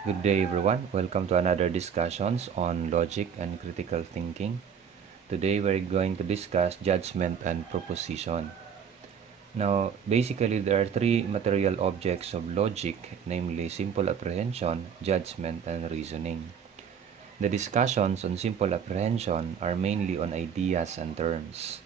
Good day everyone. Welcome to another discussions on logic and critical thinking. Today we're going to discuss judgment and proposition. Now, basically there are three material objects of logic, namely simple apprehension, judgment, and reasoning. The discussions on simple apprehension are mainly on ideas and terms.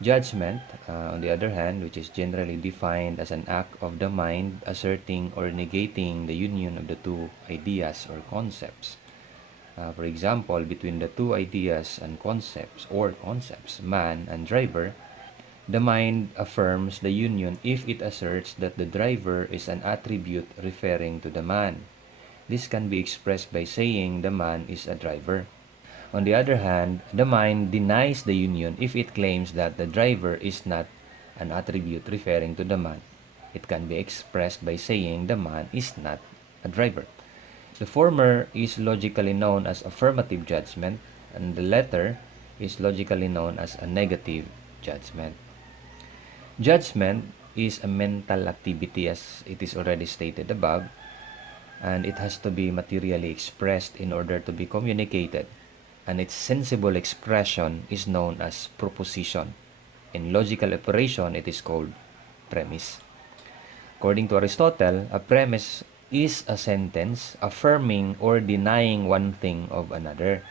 Judgment, on the other hand, which is generally defined as an act of the mind asserting or negating the union of the two ideas or concepts. For example, between the two ideas and concepts, man and driver, the mind affirms the union if it asserts that the driver is an attribute referring to the man. This can be expressed by saying the man is a driver. On the other hand, the mind denies the union if it claims that the driver is not an attribute referring to the man. It can be expressed by saying the man is not a driver. The former is logically known as affirmative judgment, and the latter is logically known as a negative judgment. Judgment is a mental activity, as it is already stated above, and it has to be materially expressed in order to be communicated, and its sensible expression is known as proposition. In logical operation, it is called premise. According to Aristotle, a premise is a sentence affirming or denying one thing of another.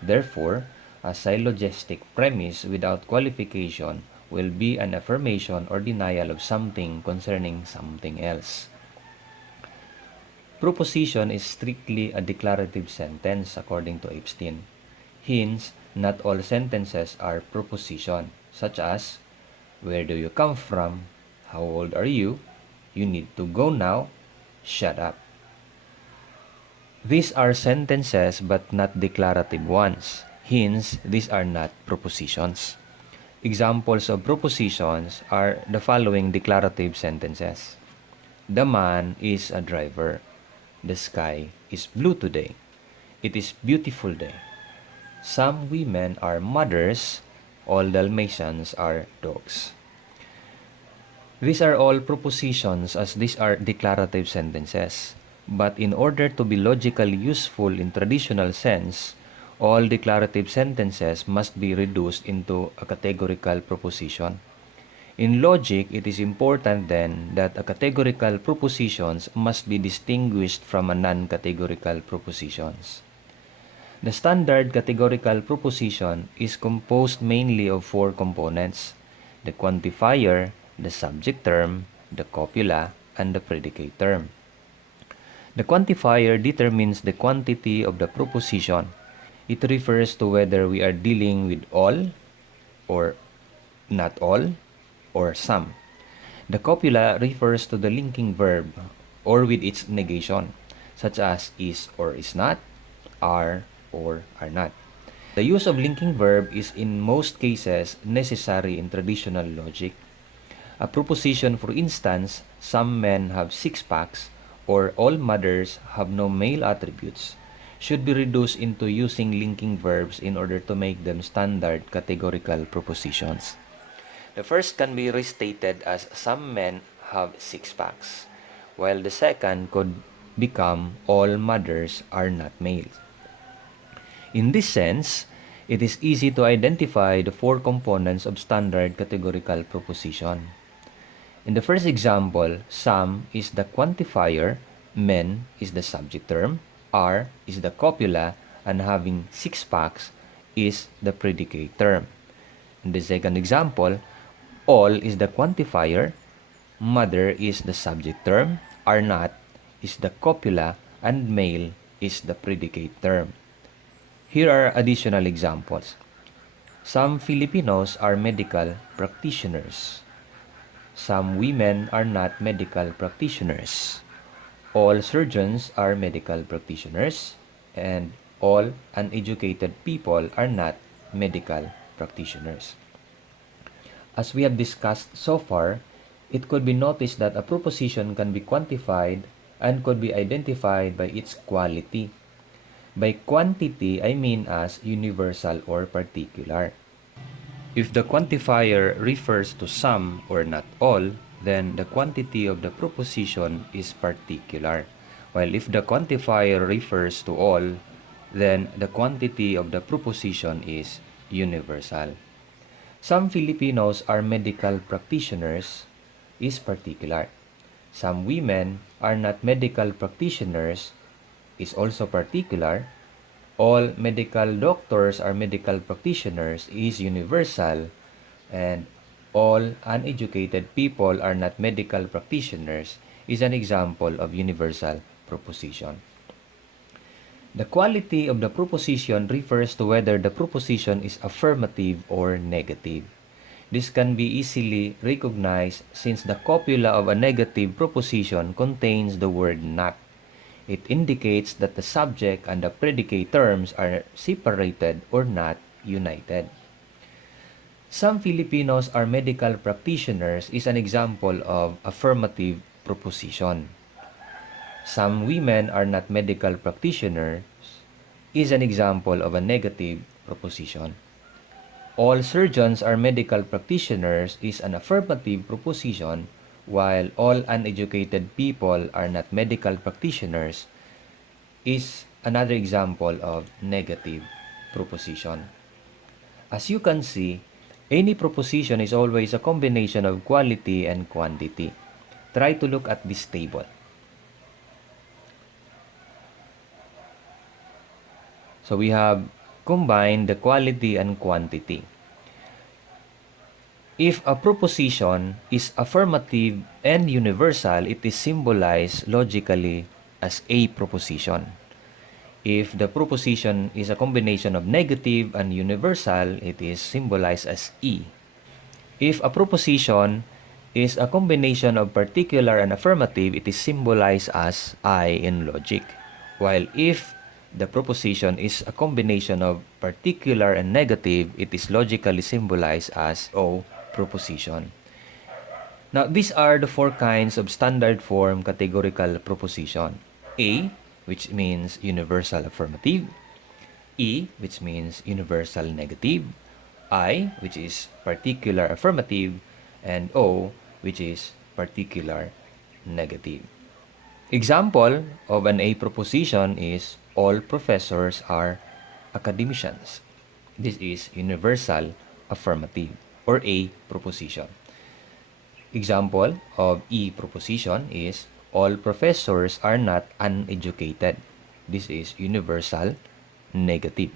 Therefore, a syllogistic premise without qualification will be an affirmation or denial of something concerning something else. Proposition is strictly a declarative sentence according to Epstein. Hence, not all sentences are proposition, such as, where do you come from? How old are you? You need to go now. Shut up. These are sentences but not declarative ones. Hence, these are not propositions. Examples of propositions are the following declarative sentences. The man is a driver. The sky is blue today. It is beautiful day. Some women are mothers. All Dalmatians are dogs. These are all propositions, as these are declarative sentences. But in order to be logically useful in traditional sense, all declarative sentences must be reduced into a categorical proposition. In logic, it is important then that a categorical propositions must be distinguished from a non-categorical propositions. The standard categorical proposition is composed mainly of four components: the quantifier, the subject term, the copula, and the predicate term. The quantifier determines the quantity of the proposition. It refers to whether we are dealing with all, or not all, or some. The copula refers to the linking verb or with its negation, such as is or is not, are or are not. The use of linking verb is in most cases necessary in traditional logic. A proposition, for instance, some men have six packs, or all mothers have no male attributes, should be reduced into using linking verbs in order to make them standard categorical propositions. The first can be restated as some men have six packs, while the second could become all mothers are not males. In this sense, it is easy to identify the four components of standard categorical proposition. In the first example, some is the quantifier, men is the subject term, are is the copula, and having six packs is the predicate term. In the second example, all is the quantifier, mother is the subject term, are not is the copula, and male is the predicate term. Here are additional examples. Some Filipinos are medical practitioners. Some women are not medical practitioners. All surgeons are medical practitioners, and all uneducated people are not medical practitioners. As we have discussed so far, it could be noticed that a proposition can be quantified and could be identified by its quality. By quantity, I mean as universal or particular. If the quantifier refers to some or not all, then the quantity of the proposition is particular. While if the quantifier refers to all, then the quantity of the proposition is universal. Some Filipinos are medical practitioners is particular. Some women are not medical practitioners is also particular. All medical doctors are medical practitioners is universal, and all uneducated people are not medical practitioners is an example of universal proposition. The quality of the proposition refers to whether the proposition is affirmative or negative. This can be easily recognized since the copula of a negative proposition contains the word not. It indicates that the subject and the predicate terms are separated or not united. Some Filipinos are medical practitioners is an example of affirmative proposition. Some women are not medical practitioners is an example of a negative proposition. All surgeons are medical practitioners is an affirmative proposition, while all uneducated people are not medical practitioners is another example of negative proposition. As you can see, any proposition is always a combination of quality and quantity. Try to look at this table. So we have combined the quality and quantity. If a proposition is affirmative and universal, it is symbolized logically as a proposition. If the proposition is a combination of negative and universal, it is symbolized as E. If a proposition is a combination of particular and affirmative, it is symbolized as I in logic. While if the proposition is a combination of particular and negative, it is logically symbolized as O proposition. Now, these are the four kinds of standard form categorical proposition. A, which means universal affirmative. E, which means universal negative. I, which is particular affirmative. And O, which is particular negative. Example of an A proposition is all professors are academicians. This is universal affirmative or A proposition. Example of E proposition is all professors are not uneducated. This is universal negative.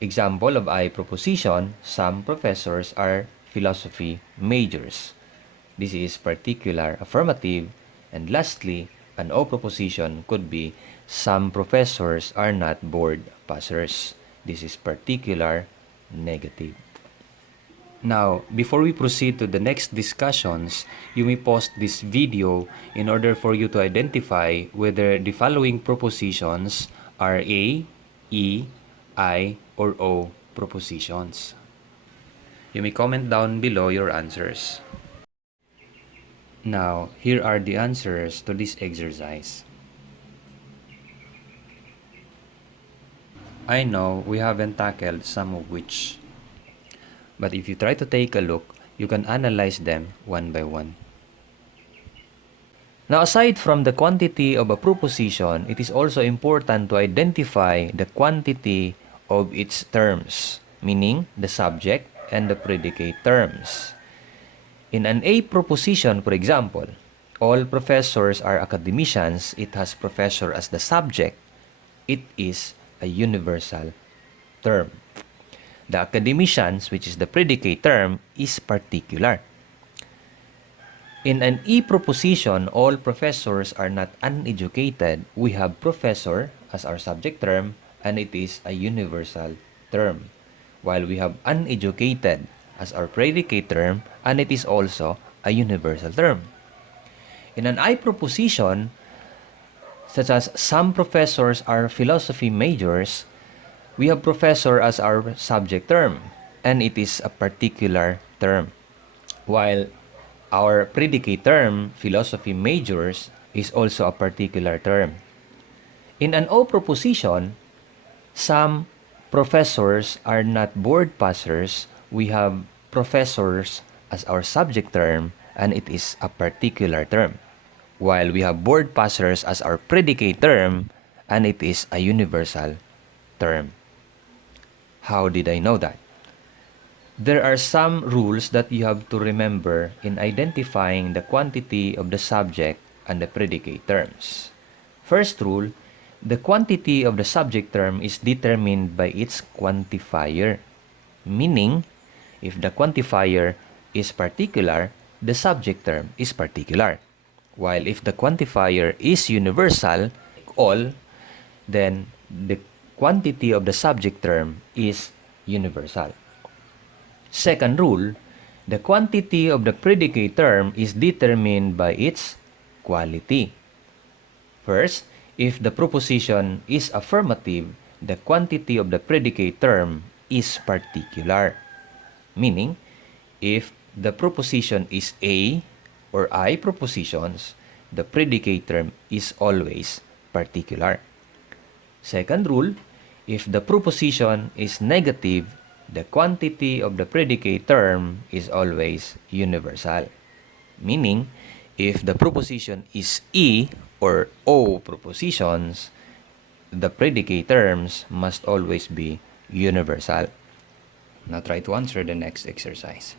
Example of I proposition, some professors are philosophy majors. This is particular affirmative. And lastly, an O proposition could be some professors are not board passers. This is particular negative. Now, before we proceed to the next discussions, you may pause this video in order for you to identify whether the following propositions are A, E, I, or O propositions. You may comment down below your answers. Now, here are the answers to this exercise. I know we haven't tackled some of which, but if you try to take a look, you can analyze them one by one. Now, aside from the quantity of a proposition, it is also important to identify the quantity of its terms, meaning the subject and the predicate terms. In an A proposition, for example, all professors are academicians, it has professor as the subject. It is a universal term. The academicians, which is the predicate term, is particular. In an E proposition, all professors are not uneducated. We have professor as our subject term, and it is a universal term. While we have uneducated as our predicate term, and it is also a universal term. In an I proposition, such as some professors are philosophy majors, we have professor as our subject term, and it is a particular term. While our predicate term, philosophy majors, is also a particular term. In an O proposition, some professors are not board passers. We have professors as our subject term, and it is a particular term. while we have board passers as our predicate term, and it is a universal term. How did I know that? There are some rules that you have to remember in identifying the quantity of the subject and the predicate terms. First rule, the quantity of the subject term is determined by its quantifier. Meaning, if the quantifier is particular, the subject term is particular. While if the quantifier is universal, all, then the quantity of the subject term is universal. Second rule, the quantity of the predicate term is determined by its quality. First, if the proposition is affirmative, the quantity of the predicate term is particular. Meaning, if the proposition is A or I propositions, the predicate term is always particular. Second rule, if the proposition is negative, the quantity of the predicate term is always universal. Meaning, if the proposition is E or O propositions, the predicate terms must always be universal. Now try to answer the next exercise.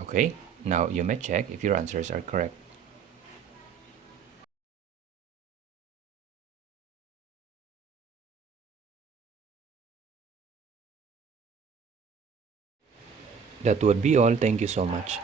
Okay, now you may check if your answers are correct. That would be all. Thank you so much.